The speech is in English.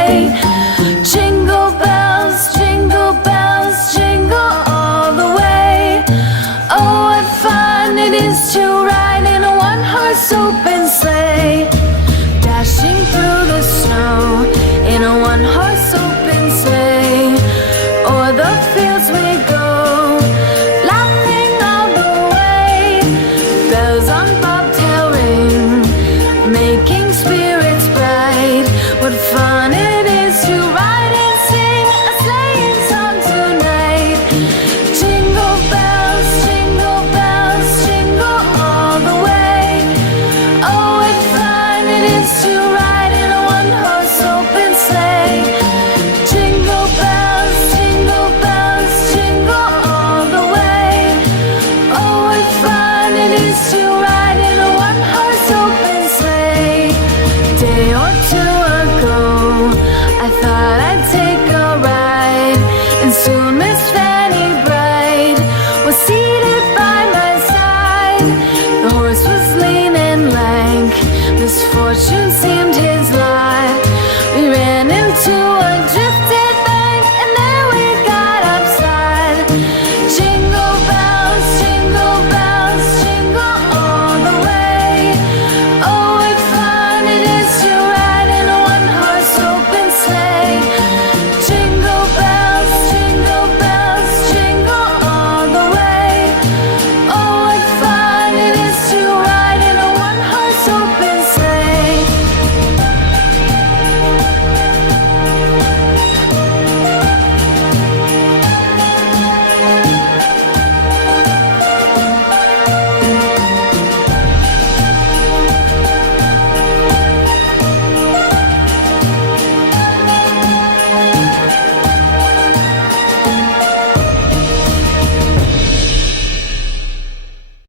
sleigh. Jingle bells, jingle all the way. Oh, what fun it is to ride in a one-horse open sleigh. Dashing through the snow in a one-horse open sleigh. O'er the fields we go, laughing all the way. Bells on bobtail ring, making spirits bright. What fun it is to ride and sing a sleighing song tonight. Jingle bells, jingle all the way. Oh, what fun it is to ride in a one-horse open sleigh. Jingle bells, jingle all the way. Oh, what fun it is to ride in a one-horse open sleigh. Day or two ago, I thought I'd take